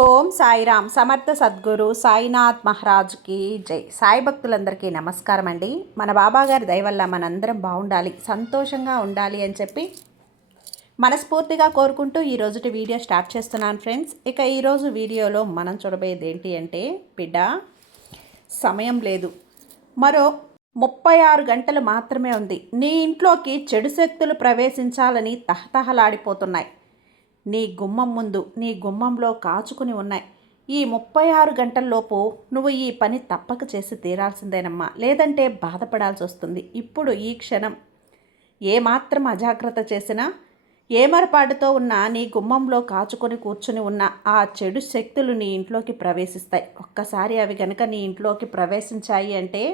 ఓం సాయిరామ్ సమర్థ సద్గురు సాయినాథ్ మహారాజ్కి జై. సాయి భక్తులందరికీ నమస్కారం అండి. మన బాబాగారి దయ వల్ల మనందరం బాగుండాలి, సంతోషంగా ఉండాలి అని చెప్పి మనస్ఫూర్తిగా కోరుకుంటూ ఈరోజుటి వీడియో స్టార్ట్ చేస్తున్నాను ఫ్రెండ్స్. ఇక ఈరోజు వీడియోలో మనం చూడబోయేది ఏంటి అంటే, బిడ్డ సమయం లేదు, మరో 36 గంటలు మాత్రమే ఉంది. నీ ఇంట్లోకి చెడు శక్తులు ప్రవేశించాలని తహతహలాడిపోతున్నాయి. నీ గుమ్మం ముందు, నీ గుమ్మంలో కాచుకుని ఉన్నాయి. ఈ 36 గంటల్లోపు నువ్వు ఈ పని తప్పక చేసి తీరాల్సిందేనమ్మా, లేదంటే బాధపడాల్సి వస్తుంది. ఇప్పుడు ఈ క్షణం ఏమాత్రం అజాగ్రత్త చేసినా, ఏమరపాటుతో ఉన్న నీ గుమ్మంలో కాచుకొని కూర్చుని ఉన్న ఆ చెడు శక్తులు నీ ఇంట్లోకి ప్రవేశిస్తాయి. ఒక్కసారి అవి కనుక నీ ఇంట్లోకి ప్రవేశించాయి అంటే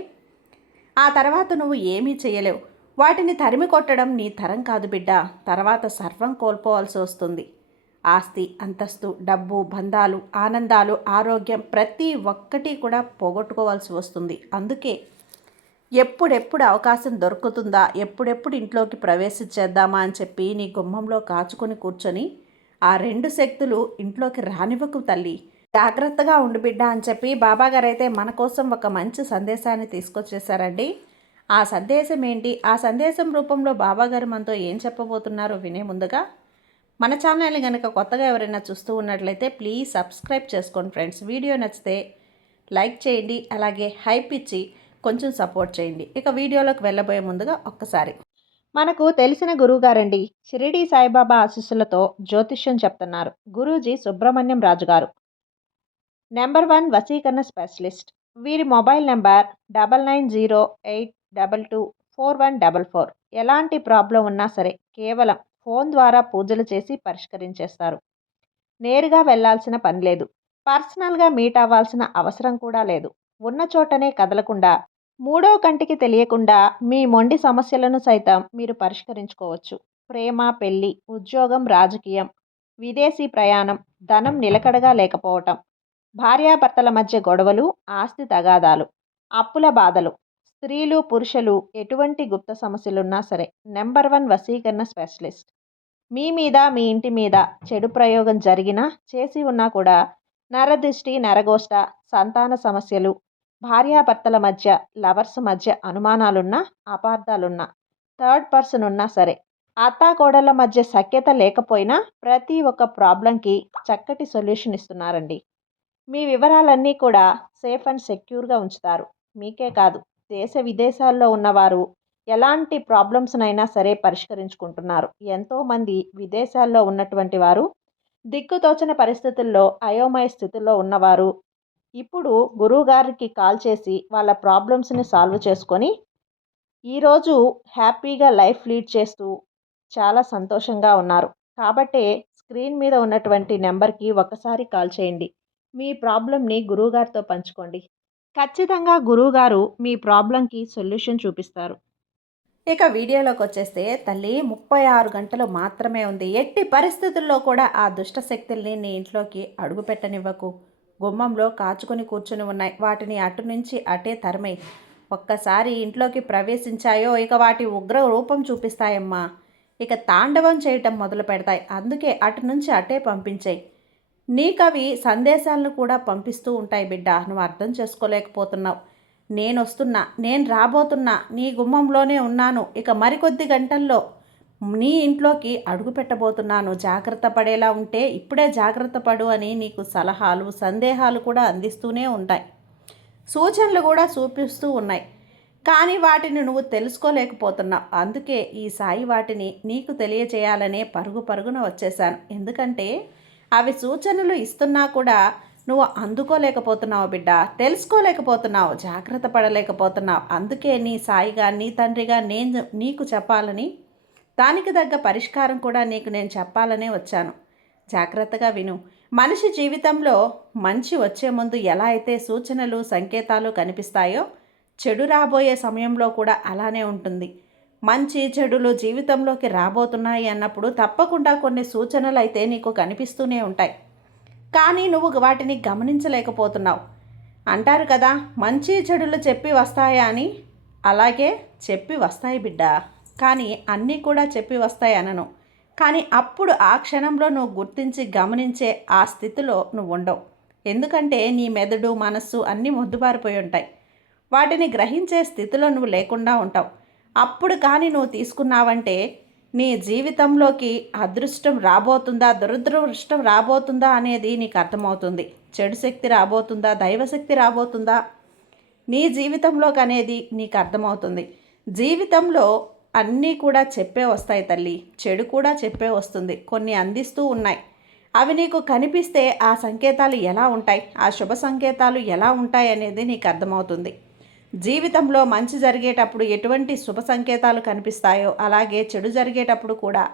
ఆ తర్వాత నువ్వు ఏమీ చేయలేవు. వాటిని తరిమి కొట్టడం నీ తరం కాదు బిడ్డ. తర్వాత సర్వం కోల్పోవాల్సి వస్తుంది. ఆస్తి, అంతస్తు, డబ్బు, బంధాలు, ఆనందాలు, ఆరోగ్యం ప్రతి ఒక్కటి కూడా పోగొట్టుకోవాల్సి వస్తుంది. అందుకే ఎప్పుడెప్పుడు అవకాశం దొరుకుతుందా, ఎప్పుడెప్పుడు ఇంట్లోకి ప్రవేశించేద్దామా అని చెప్పి నీ గుమ్మంలో కాచుకొని కూర్చొని ఆ 2 శక్తులు ఇంట్లోకి రానివ్వకు తల్లి. జాగ్రత్తగా ఉండు బిడ్డ అని చెప్పి బాబాగారు అయితే మన కోసం ఒక మంచి సందేశాన్ని తీసుకొచ్చేసారండి. ఆ సందేశం ఏంటి, ఆ సందేశం రూపంలో బాబాగారు మనతో ఏం చెప్పబోతున్నారో వినే ముందుగా మన ఛానల్ని కనుక కొత్తగా ఎవరైనా చూస్తూ ఉన్నట్లయితే ప్లీజ్ సబ్స్క్రైబ్ చేసుకోండి ఫ్రెండ్స్. వీడియో నచ్చితే లైక్ చేయండి, అలాగే హైప్ ఇచ్చి కొంచెం సపోర్ట్ చేయండి. ఇక వీడియోలోకి వెళ్ళబోయే ముందుగా ఒక్కసారి మనకు తెలిసిన గురువుగారండి, షిరిడి సాయిబాబా ఆశీస్సులతో జ్యోతిష్యం చెప్తున్నారు గురూజీ సుబ్రహ్మణ్యం రాజు గారు, నెంబర్ 1 వశీకరణ స్పెషలిస్ట్. వీరి మొబైల్ నెంబర్ 9908224144. ఎలాంటి ప్రాబ్లం ఉన్నా సరే కేవలం ఫోన్ ద్వారా పూజలు చేసి పరిష్కరించేస్తారు. నేరుగా వెళ్లాల్సిన పని లేదు. పర్సనల్గా మీట్ అవ్వాల్సిన అవసరం కూడా లేదు. ఉన్న చోటనే కదలకుండా, మూడో కంటికి తెలియకుండా మీ మొండి సమస్యలను సైతం మీరు పరిష్కరించుకోవచ్చు. ప్రేమ, పెళ్లి, ఉద్యోగం, రాజకీయం, విదేశీ ప్రయాణం, ధనం నిలకడగా లేకపోవటం, భార్యాభర్తల మధ్య గొడవలు, ఆస్తి తగాదాలు, అప్పుల బాధలు, స్త్రీలు పురుషులు ఎటువంటి గుప్త సమస్యలున్నా సరే నెంబర్ 1 వశీకరణ స్పెషలిస్ట్. మీ మీద, మీ ఇంటి మీద చెడు ప్రయోగం జరిగినా, చేసి ఉన్నా కూడా నరదృష్టి, నరగోష్ట, సంతాన సమస్యలు, భార్యాభర్తల మధ్య, లవర్స్ మధ్య అనుమానాలున్నా, అపార్థాలున్నా, థర్డ్ పర్సన్ ఉన్నా సరే, అత్తాకోడళ్ళ మధ్య సఖ్యత లేకపోయినా ప్రతి ఒక్క ప్రాబ్లంకి చక్కటి సొల్యూషన్ ఇస్తున్నారండి. మీ వివరాలన్నీ కూడా సేఫ్ అండ్ సెక్యూర్గా ఉంచుతారు. మీకే కాదు, దేశ విదేశాల్లో ఉన్నవారు ఎలాంటి ప్రాబ్లమ్స్నైనా సరే పరిష్కరించుకుంటున్నారు. ఎంతోమంది విదేశాల్లో ఉన్నటువంటి వారు, దిక్కుతోచని పరిస్థితుల్లో, అయోమయ స్థితిలో ఉన్నవారు ఇప్పుడు గురువుగారికి కాల్ చేసి వాళ్ళ ప్రాబ్లమ్స్ని సాల్వ్ చేసుకొని ఈరోజు హ్యాపీగా లైఫ్ లీడ్ చేస్తూ చాలా సంతోషంగా ఉన్నారు. కాబట్టే స్క్రీన్ మీద ఉన్నటువంటి నెంబర్కి ఒకసారి కాల్ చేయండి. మీ ప్రాబ్లంని గురువుగారితో పంచుకోండి. ఖచ్చితంగా గురువుగారు మీ ప్రాబ్లంకి సొల్యూషన్ చూపిస్తారు. ఇక వీడియోలోకి వచ్చేస్తే తల్లి, 36 గంటలు మాత్రమే ఉంది. ఎట్టి పరిస్థితుల్లో కూడా ఆ దుష్ట శక్తుల్ని నీ ఇంట్లోకి అడుగు పెట్టనివ్వకు. గుమ్మంలో కాచుకొని కూర్చుని ఉన్నాయి. వాటిని అటు నుంచి అటే తరిమై. ఒక్కసారి ఇంట్లోకి ప్రవేశించాయో ఇక వాటి ఉగ్ర రూపం చూపిస్తాయమ్మా. ఇక తాండవం చేయటం మొదలు పెడతాయి. అందుకే అటు నుంచి అటే పంపించాయి. నీకవి సందేశాలను కూడా పంపిస్తూ ఉంటాయి బిడ్డ. నువ్వు అర్థం చేసుకోలేకపోతున్నావు. నేను వస్తున్నా, నేను రాబోతున్నా, నీ గుమ్మంలోనే ఉన్నాను. ఇక మరికొద్ది గంటల్లో నీ ఇంట్లోకి అడుగు పెట్టబోతున్నాను. జాగ్రత్త పడేలా ఉంటే ఇప్పుడే జాగ్రత్త పడు అని నీకు సలహాలు, సందేహాలు కూడా అందిస్తూనే ఉంటాయి. సూచనలు కూడా చూపిస్తూ ఉన్నాయి. కానీ వాటిని నువ్వు తెలుసుకోలేకపోతున్నావు. అందుకే ఈ సాయి వాటిని నీకు తెలియచేయాలనే పరుగు పరుగున వచ్చేసాను. ఎందుకంటే అవి సూచనలు ఇస్తున్నా కూడా నువ్వు అందుకోలేకపోతున్నావు బిడ్డ, తెలుసుకోలేకపోతున్నావు, జాగ్రత్త పడలేకపోతున్నావు. అందుకే నీ సాయిగా, నీ తండ్రిగా నేను నీకు చెప్పాలని, దానికి తగ్గ పరిష్కారం కూడా నీకు నేను చెప్పాలనే వచ్చాను. జాగ్రత్తగా విను. మనిషి జీవితంలో మంచి వచ్చే ముందు ఎలా అయితే సూచనలు, సంకేతాలు కనిపిస్తాయో, చెడు రాబోయే సమయంలో కూడా అలానే ఉంటుంది. మంచి చెడులు జీవితంలోకి రాబోతున్నాయి అన్నప్పుడు తప్పకుండా కొన్ని సూచనలు అయితే నీకు కనిపిస్తూనే ఉంటాయి. కానీ నువ్వు వాటిని గమనించలేకపోతున్నావు. అంటారు కదా, మంచి చెడులు చెప్పి వస్తాయా అని. అలాగే చెప్పి వస్తాయి బిడ్డ, కానీ అన్నీ కూడా చెప్పి వస్తాయి అనను. కానీ అప్పుడు ఆ క్షణంలో నువ్వు గుర్తించి గమనించే ఆ స్థితిలో నువ్వు ఉండవు. ఎందుకంటే నీ మెదడు మనస్సు అన్నీ మొద్దుబారిపోయి ఉంటాయి. వాటిని గ్రహించే స్థితిలో నువ్వు లేకుండా ఉంటావు. అప్పుడు కానీ నువ్వు తీసుకున్నావంటే నీ జీవితంలోకి అదృష్టం రాబోతుందా దురదృష్టం రాబోతుందా అనేది నీకు అర్థమవుతుంది. చెడు శక్తి రాబోతుందా దైవశక్తి రాబోతుందా నీ జీవితంలోకి అనేది నీకు అర్థమవుతుంది. జీవితంలో అన్నీ కూడా చెప్పే వస్తాయి తల్లి, చెడు కూడా చెప్పే వస్తుంది. కొన్ని అందిస్తూ ఉన్నాయి. అవి నీకు కనిపిస్తే ఆ సంకేతాలు ఎలా ఉంటాయి, ఆ శుభ సంకేతాలు ఎలా ఉంటాయి అనేది నీకు అర్థమవుతుంది. జీవితంలో మంచి జరిగేటప్పుడు ఎటువంటి శుభ సంకేతాలు కనిపిస్తాయో అలాగే చెడు జరిగేటప్పుడు కూడా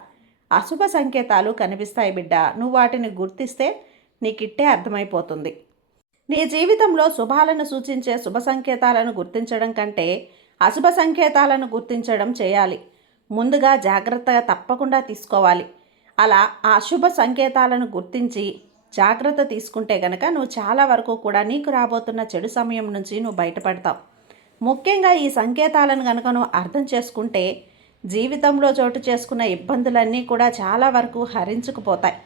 అశుభ సంకేతాలు కనిపిస్తాయి బిడ్డ. నువ్వు వాటిని గుర్తిస్తే నీకిట్టే అర్థమైపోతుంది. నీ జీవితంలో శుభాలను సూచించే శుభ సంకేతాలను గుర్తించడం కంటే అశుభ సంకేతాలను గుర్తించడం చేయాలి. ముందుగా జాగ్రత్తగా తప్పకుండా తీసుకోవాలి. అలా ఆ అశుభ సంకేతాలను గుర్తించి జాగ్రత్త తీసుకుంటే గనక నువ్వు చాలా వరకు కూడా నీకు రాబోతున్న చెడు సమయం నుంచి నువ్వు బయటపడతావు. ముఖ్యంగా ఈ సంకేతాలను కనుక నువ్వు అర్థం చేసుకుంటే జీవితంలో చోటు చేసుకున్న ఇబ్బందులన్నీ కూడా చాలా వరకు హరించుకుపోతాయి.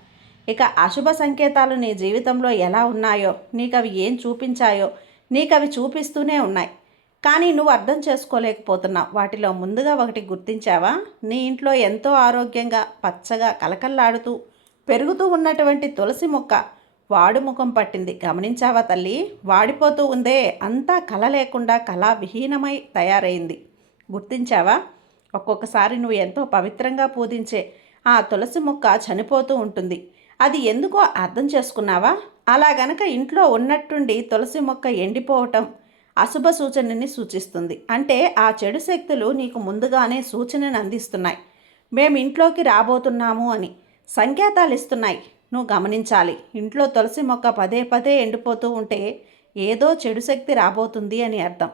ఇక అశుభ సంకేతాలు నీ జీవితంలో ఎలా ఉన్నాయో, నీకు అవి ఏం చూపించాయో నీకు అవి చూపిస్తూనే ఉన్నాయి. కానీ నువ్వు అర్థం చేసుకోలేకపోతున్నావు. వాటిలో ముందుగా ఒకటి గుర్తించావా? నీ ఇంట్లో ఎంతో ఆరోగ్యంగా పచ్చగా కలకల్లాడుతూ పెరుగుతూ ఉన్నటువంటి తులసి మొక్క వాడు ముఖం పట్టింది. గమనించావా తల్లి? వాడిపోతూ ఉందే, అంతా కళ లేకుండా కళా విహీనమై తయారైంది. గుర్తించావా? ఒక్కొక్కసారి నువ్వు ఎంతో పవిత్రంగా పూజించే ఆ తులసి మొక్క చనిపోతూ ఉంటుంది. అది ఎందుకో అర్థం చేసుకున్నావా? అలా గనక ఇంట్లో ఉన్నట్టుండి తులసి మొక్క ఎండిపోవటం అశుభ సూచనని సూచిస్తుంది. అంటే ఆ చెడు శక్తులు నీకు ముందుగానే సూచనను అందిస్తున్నాయి. మేము ఇంట్లోకి రాబోతున్నాము అని సంకేతాలు ఇస్తున్నాయి. నువ్వు గమనించాలి. ఇంట్లో తులసి మొక్క పదే పదే ఎండిపోతూ ఉంటే ఏదో చెడు శక్తి రాబోతుంది అని అర్థం.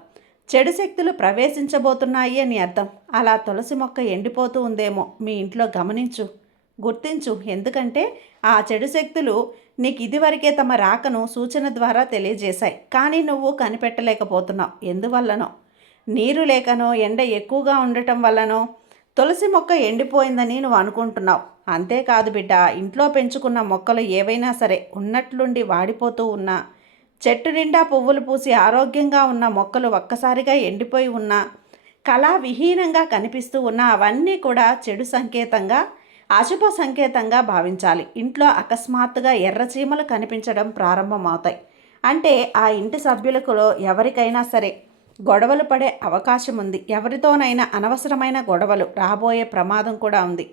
చెడు శక్తులు ప్రవేశించబోతున్నాయి అని అర్థం. అలా తులసి మొక్క ఎండిపోతూ ఉందేమో మీ ఇంట్లో గమనించు, గుర్తించు. ఎందుకంటే ఆ చెడు శక్తులు నీకు ఇదివరకే తమ రాకను సూచన ద్వారా తెలియజేశాయి. కానీ నువ్వు కనిపెట్టలేకపోతున్నావు. ఎందువల్లనో, నీరు లేకనో, ఎండ ఎక్కువగా ఉండటం వల్లనో తులసి మొక్క ఎండిపోయిందని నువ్వు అనుకుంటున్నావు. అంతేకాదు బిడ్డ, ఇంట్లో పెంచుకున్న మొక్కలు ఏవైనా సరే ఉన్నట్లుండి వాడిపోతూ ఉన్నా, చెట్టు నిండా పువ్వులు పూసి ఆరోగ్యంగా ఉన్న మొక్కలు ఒక్కసారిగా ఎండిపోయి ఉన్నా, కళా విహీనంగా కనిపిస్తూ ఉన్నా అవన్నీ కూడా చెడు సంకేతంగా, అశుభ సంకేతంగా భావించాలి. ఇంట్లో అకస్మాత్తుగా ఎర్రచీమలు కనిపించడం ప్రారంభమవుతాయి. అంటే ఆ ఇంటి సభ్యులకు ఎవరికైనా సరే గొడవలు పడే అవకాశం ఉంది. ఎవరితోనైనా అనవసరమైన గొడవలు రాబోయే ప్రమాదం కూడా ఉంది.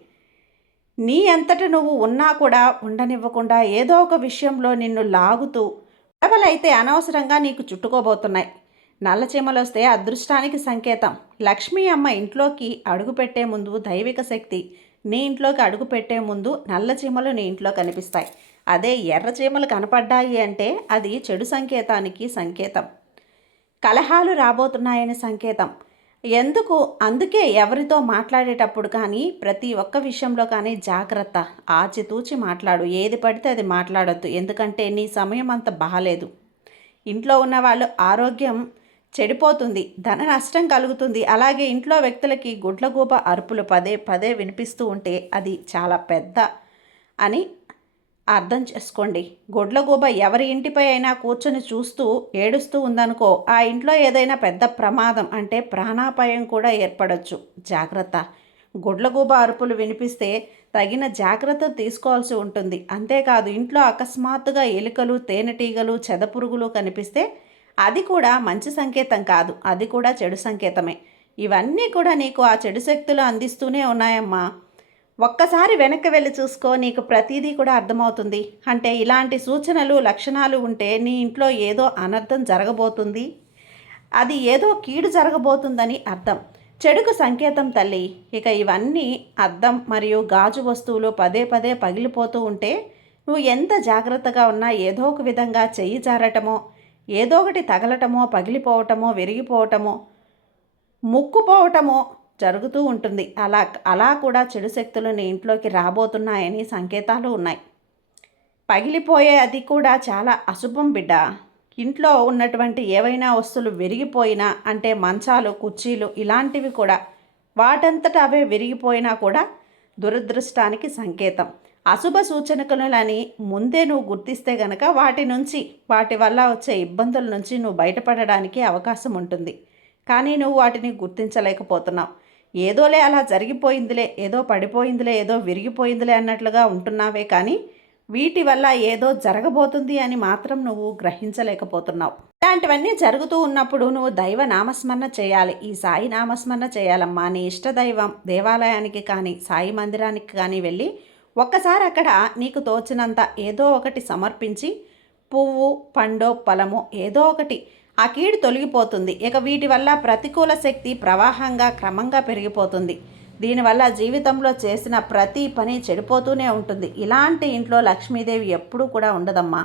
నీ అంతట నువ్వు ఉన్నా కూడా ఉండనివ్వకుండా ఏదో ఒక విషయంలో నిన్ను లాగుతూ గొడవలైతే అనవసరంగా నీకు చుట్టుకోబోతున్నాయి. నల్లచీమలు వస్తే అదృష్టానికి సంకేతం. లక్ష్మీ అమ్మ ఇంట్లోకి అడుగుపెట్టే ముందు, దైవిక శక్తి నీ ఇంట్లోకి అడుగు పెట్టే ముందు నల్ల చీమలు నీ ఇంట్లో కనిపిస్తాయి. అదే ఎర్ర చీమలు కనపడ్డాయి అంటే అది చెడు సంకేతానికి సంకేతం. కలహాలు రాబోతున్నాయని సంకేతం. అందుకే ఎవరితో మాట్లాడేటప్పుడు కానీ ప్రతి ఒక్క విషయంలో కానీ జాగ్రత్త. ఆచితూచి మాట్లాడు. ఏది పడితే అది మాట్లాడొద్దు. ఎందుకంటే నీ సమయం అంత బాగాలేదు. ఇంట్లో ఉన్న వాళ్ళు ఆరోగ్యం చెడిపోతుంది, ధన నష్టం కలుగుతుంది. అలాగే ఇంట్లో వ్యక్తులకి గుడ్లగూబ అరుపులు పదే పదే వినిపిస్తూ ఉంటే అది చాలా పెద్ద అని అర్థం చేసుకోండి. గుడ్లగూబ ఎవరి ఇంటిపై అయినా కూర్చొని చూస్తూ ఏడుస్తూ ఉందనుకో, ఆ ఇంట్లో ఏదైనా పెద్ద ప్రమాదం అంటే ప్రాణాపాయం కూడా ఏర్పడవచ్చు. జాగ్రత్త. గుడ్లగూబ అరుపులు వినిపిస్తే తగిన జాగ్రత్త తీసుకోవాల్సి ఉంటుంది. అంతేకాదు ఇంట్లో అకస్మాత్తుగా ఎలుకలు, తేనెటీగలు, చెదపురుగులు కనిపిస్తే అది కూడా మంచి సంకేతం కాదు, అది కూడా చెడు సంకేతమే. ఇవన్నీ కూడా నీకు ఆ చెడు శక్తులు అందిస్తూనే ఉన్నాయమ్మా. ఒక్కసారి వెనక్కి వెళ్ళి చూసుకో, నీకు ప్రతిదీ కూడా అర్థమవుతుంది. అంటే ఇలాంటి సూచనలు, లక్షణాలు ఉంటే నీ ఇంట్లో ఏదో అనర్థం జరగబోతుంది, అది ఏదో కీడు జరగబోతుందని అర్థం. చెడుకు సంకేతం తల్లి. ఇక ఇవన్నీ అద్దం మరియు గాజు వస్తువులు పదే పదే పగిలిపోతూ ఉంటే నువ్వు ఎంత జాగ్రత్తగా ఉన్నా ఏదో ఒక విధంగా చెయ్యి జారటమో, ఏదో ఒకటి తగలటమో, పగిలిపోవటమో, విరిగిపోవటమో, ముక్కుపోవటమో జరుగుతూ ఉంటుంది. అలా కూడా చెడు శక్తులు నీ ఇంట్లోకి రాబోతున్నాయని సంకేతాలు ఉన్నాయి. పగిలిపోయే అది కూడా చాలా అశుభం బిడ్డ. ఇంట్లో ఉన్నటువంటి ఏవైనా వస్తువులు విరిగిపోయినా, అంటే మంచాలు, కుర్చీలు ఇలాంటివి కూడా వాటంతట అవే విరిగిపోయినా కూడా దురదృష్టానికి సంకేతం. అశుభ సూచనకులని ముందే నువ్వు గుర్తిస్తే గనక వాటి వల్ల వచ్చే ఇబ్బందుల నుంచి నువ్వు బయటపడడానికి అవకాశం ఉంటుంది. కానీ నువ్వు వాటిని గుర్తించలేకపోతున్నావు. ఏదోలే అలా జరిగిపోయిందిలే, ఏదో పడిపోయిందిలే, ఏదో విరిగిపోయిందిలే అన్నట్లుగా ఉంటున్నావే కానీ వీటి వల్ల ఏదో జరగబోతుంది అని మాత్రం నువ్వు గ్రహించలేకపోతున్నావు. ఇలాంటివన్నీ జరుగుతూ ఉన్నప్పుడు నువ్వు దైవ నామస్మరణ చేయాలి. ఈ సాయి నామస్మరణ చేయాలమ్మా. నీ ఇష్టదైవం దేవాలయానికి కానీ సాయి మందిరానికి కానీ వెళ్ళి ఒక్కసారి అక్కడ నీకు తోచినంత ఏదో ఒకటి సమర్పించి పువ్వు పండో ఫలమో ఏదో ఒకటి, ఆ కీడు తొలగిపోతుంది. ఇక వీటి వల్ల ప్రతికూల శక్తి ప్రవాహంగా క్రమంగా పెరిగిపోతుంది. దీనివల్ల జీవితంలో చేసిన ప్రతి పని చెడిపోతూనే ఉంటుంది. ఇలాంటి ఇంట్లో లక్ష్మీదేవి ఎప్పుడూ కూడా ఉండదమ్మా.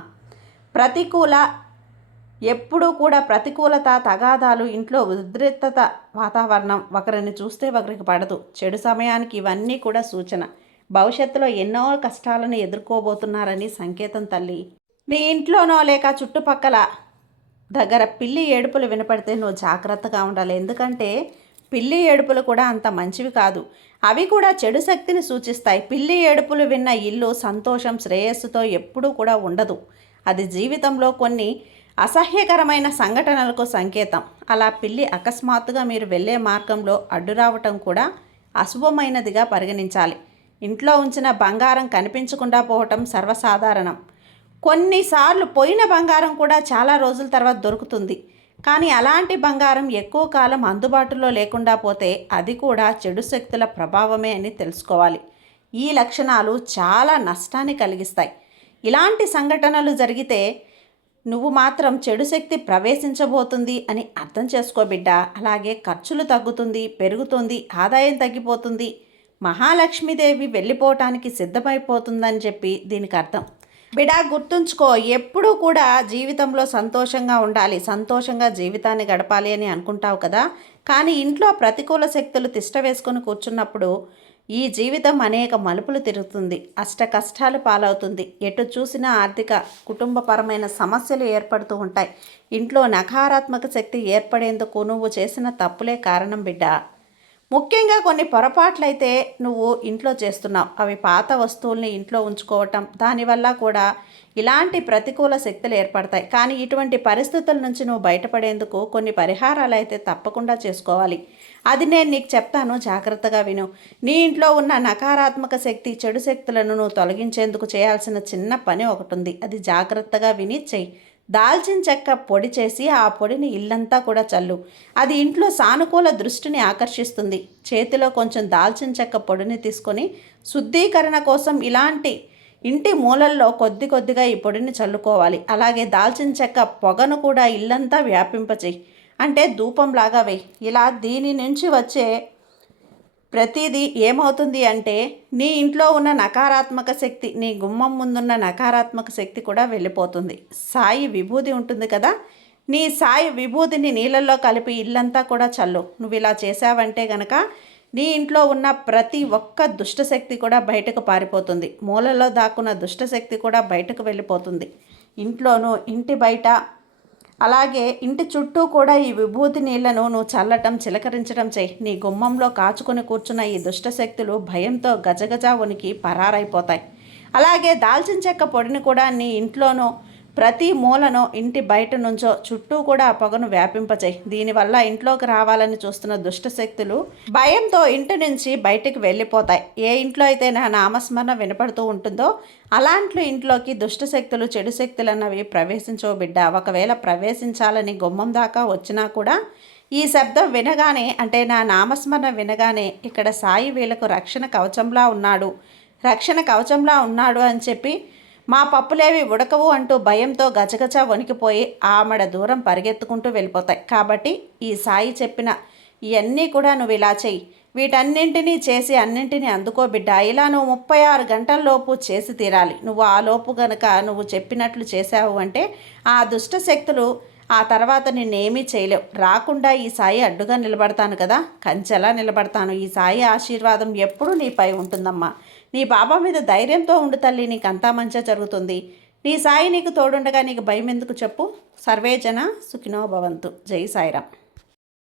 ఎప్పుడూ కూడా ప్రతికూలత, తగాదాలు, ఇంట్లో ఉద్రిక్తత వాతావరణం, ఒకరిని చూస్తే ఒకరికి పడదు. చెడు సమయానికి ఇవన్నీ కూడా సూచన. భవిష్యత్తులో ఎన్నో కష్టాలను ఎదుర్కోబోతున్నారని సంకేతం తల్లి. నీ ఇంట్లోనో లేక చుట్టుపక్కల దగ్గర పిల్లి ఏడుపులు వినపడితే నువ్వు జాగ్రత్తగా ఉండాలి. ఎందుకంటే పిల్లి ఏడుపులు కూడా అంత మంచివి కాదు. అవి కూడా చెడు శక్తిని సూచిస్తాయి. పిల్లి ఏడుపులు విన్న ఇల్లు సంతోషం, శ్రేయస్సుతో ఎప్పుడూ కూడా ఉండదు. అది జీవితంలో కొన్ని అసహ్యకరమైన సంఘటనలకు సంకేతం. అలా పిల్లి అకస్మాత్తుగా మీరు వెళ్ళే మార్గంలో అడ్డు రావటం కూడా అశుభమైనదిగా పరిగణించాలి. ఇంట్లో ఉంచిన బంగారం కనిపించకుండా పోవటం సర్వసాధారణం. కొన్నిసార్లు పోయిన బంగారం కూడా చాలా రోజుల తర్వాత దొరుకుతుంది. కానీ అలాంటి బంగారం ఎక్కువ కాలం అందుబాటులో లేకుండా పోతే అది కూడా చెడు శక్తుల ప్రభావమే అని తెలుసుకోవాలి. ఈ లక్షణాలు చాలా నష్టాన్ని కలిగిస్తాయి. ఇలాంటి సంఘటనలు జరిగితే నువ్వు మాత్రం చెడు శక్తి ప్రవేశించబోతుంది అని అర్థం చేసుకో బిడ్డ. అలాగే ఖర్చులు పెరుగుతుంది, ఆదాయం తగ్గిపోతుంది, మహాలక్ష్మీదేవి వెళ్ళిపోవటానికి సిద్ధమైపోతుందని చెప్పి దీనికి అర్థం. బిడ్డ గుర్తుంచుకో, ఎప్పుడూ కూడా జీవితంలో సంతోషంగా ఉండాలి, సంతోషంగా జీవితాన్ని గడపాలి అని అనుకుంటావు కదా. కానీ ఇంట్లో ప్రతికూల శక్తులు తిష్ట వేసుకొని కూర్చున్నప్పుడు ఈ జీవితం అనేక మలుపులు తిరుగుతుంది, అష్ట కష్టాలు పాలవుతుంది. ఎటు చూసినా ఆర్థిక కుటుంబపరమైన సమస్యలు ఏర్పడుతూ ఉంటాయి. ఇంట్లో నకారాత్మక శక్తి ఏర్పడేందుకు నువ్వు చేసిన తప్పులే కారణం బిడ్డ. ముఖ్యంగా కొన్ని పొరపాట్లయితే నువ్వు ఇంట్లో చేస్తున్నావు. అవి పాత వస్తువుల్ని ఇంట్లో ఉంచుకోవటం, దానివల్ల కూడా ఇలాంటి ప్రతికూల శక్తులు ఏర్పడతాయి. కానీ ఇటువంటి పరిస్థితుల నుంచి నువ్వు బయటపడేందుకు కొన్ని పరిహారాలు అయితే తప్పకుండా చేసుకోవాలి. అది నేను నీకు చెప్తాను, జాగ్రత్తగా విను. నీ ఇంట్లో ఉన్న నకారాత్మక శక్తి, చెడు శక్తులను నువ్వు తొలగించేందుకు చేయాల్సిన చిన్న పని ఒకటి ఉంది. అది జాగ్రత్తగా విని చెయ్యి. దాల్చిన చెక్క పొడి చేసి ఆ పొడిని ఇల్లంతా కూడా చల్లు. అది ఇంట్లో సానుకూల దృష్టిని ఆకర్షిస్తుంది. చేతిలో కొంచెం దాల్చిన చెక్క పొడిని తీసుకొని శుద్ధీకరణ కోసం ఇలాంటి ఇంటి మూలల్లో కొద్ది కొద్దిగా ఈ పొడిని చల్లుకోవాలి. అలాగే దాల్చిన చెక్క పొగను కూడా ఇల్లంతా వ్యాపింపచేయి, అంటే ధూపంలాగా వేయి. ఇలా దీని నుంచి వచ్చే ప్రతిదీ ఏమవుతుంది అంటే నీ ఇంట్లో ఉన్న నకారాత్మక శక్తి, నీ గుమ్మం ముందున్న నకారాత్మక శక్తి కూడా వెళ్ళిపోతుంది. సాయి విభూది ఉంటుంది కదా, నీ సాయి విభూదిని నీళ్ళల్లో కలిపి ఇల్లంతా కూడా చల్లు. నువ్వు ఇలా చేసావంటే గనక నీ ఇంట్లో ఉన్న ప్రతి ఒక్క దుష్టశక్తి కూడా బయటకు పారిపోతుంది. మూలలో దాక్కున్న దుష్టశక్తి కూడా బయటకు వెళ్ళిపోతుంది. ఇంట్లోనూ ఇంటి బయట అలాగే ఇంటి చుట్టూ కూడా ఈ విభూతి నీళ్లను నువ్వు చల్లటం, చిలకరించడం చేయి. నీ గుమ్మంలో కాచుకొని కూర్చున్న ఈ దుష్టశక్తులు భయంతో గజగజ వణికి పరారైపోతాయి. అలాగే దాల్చిన చెక్క పొడిని కూడా నీ ఇంట్లోనూ ప్రతి మూలను, ఇంటి బయట నుంచో చుట్టూ కూడా ఆ పొగను వ్యాపింపచేయి. దీనివల్ల ఇంట్లోకి రావాలని చూస్తున్న దుష్టశక్తులు భయంతో ఇంటి నుంచి బయటికి వెళ్ళిపోతాయి. ఏ ఇంట్లో అయితే నా నామస్మరణ వినపడుతూ ఉంటుందో అలాంటి ఇంట్లోకి దుష్టశక్తులు, చెడు శక్తులు అన్నవి ప్రవేశించవు బిడ్డ. ఒకవేళ ప్రవేశించాలని గుమ్మం దాకా వచ్చినా కూడా ఈ శబ్దం వినగానే, అంటే నా నామస్మరణ వినగానే ఇక్కడ సాయి వీళ్ళకు రక్షణ కవచంలా ఉన్నాడు అని చెప్పి మా పప్పులేవి ఉడకవు అంటూ భయంతో గజగజ వణికిపోయి ఆమెడ దూరం పరిగెత్తుకుంటూ వెళ్ళిపోతాయి. కాబట్టి ఈ సాయి చెప్పిన ఇవన్నీ కూడా నువ్వు ఇలా చెయ్యి. వీటన్నింటినీ చేసి అన్నింటినీ అందుకో బిడ్డ. ఇలా నువ్వు 36 గంటల్లోపు చేసి తీరాలి. నువ్వు ఆ లోపు గనక నువ్వు చెప్పినట్లు చేసావు అంటే ఆ దుష్ట శక్తులు ఆ తర్వాత నిన్నేమీ చేయలేవు. రాకుండా ఈ సాయి అడ్డుగా నిలబడతాను కదా, కంచెలా నిలబడతాను. ఈ సాయి ఆశీర్వాదం ఎప్పుడూ నీపై ఉంటుందమ్మా. నీ బాబా మీద ధైర్యంతో ఉండు తల్లి, నీకు అంతా మంచిగా జరుగుతుంది. నీ సాయి నీకు తోడుండగా నీకు భయం ఎందుకు చెప్పు. సర్వేజన సుఖినో భవంతు. జై సాయిరామ్.